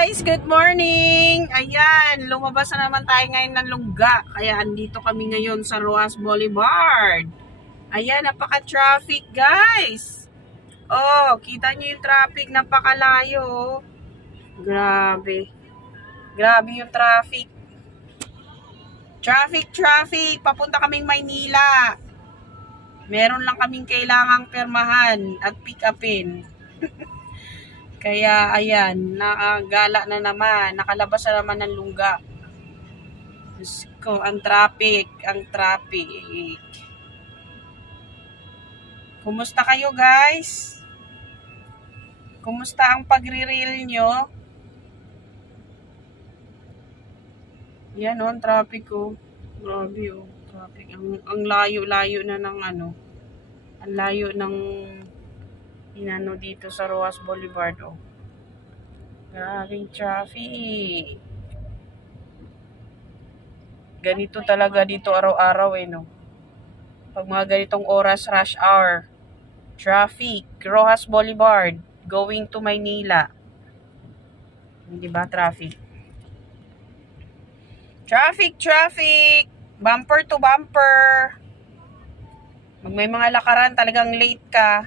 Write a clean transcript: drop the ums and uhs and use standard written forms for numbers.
guys! Good morning! Ayan, lumabas na naman tayo ngayon ng lungga. Kaya andito kami ngayon sa Roxas Boulevard. Ayan, napaka-traffic guys! Oh, kita nyo yung traffic, napakalayo. Grabe. Grabe yung traffic. Traffic! Papunta kaming Maynila. Meron lang kaming kailangang permahan at pick upin. Kaya, ayan, nakagala na naman. Nakalabas na naman ng lungga. Diyos ko, ang traffic. Kumusta kayo, guys? Kumusta ang pagre-reel nyo? Yan, oh, ang traffic, oh. Grabe, oh. Traffic. Ang layo-layo na ng ano. Ang layo ng inano dito sa Roxas Boulevard, oh. Grabing traffic. Ganito talaga dito araw-araw, eh, no. Pag mga ganitong oras, rush hour. Traffic. Roxas Boulevard. Going to Maynila. Hindi ba traffic? Traffic. Bumper to bumper. Pag may mga lakaran, talagang late ka.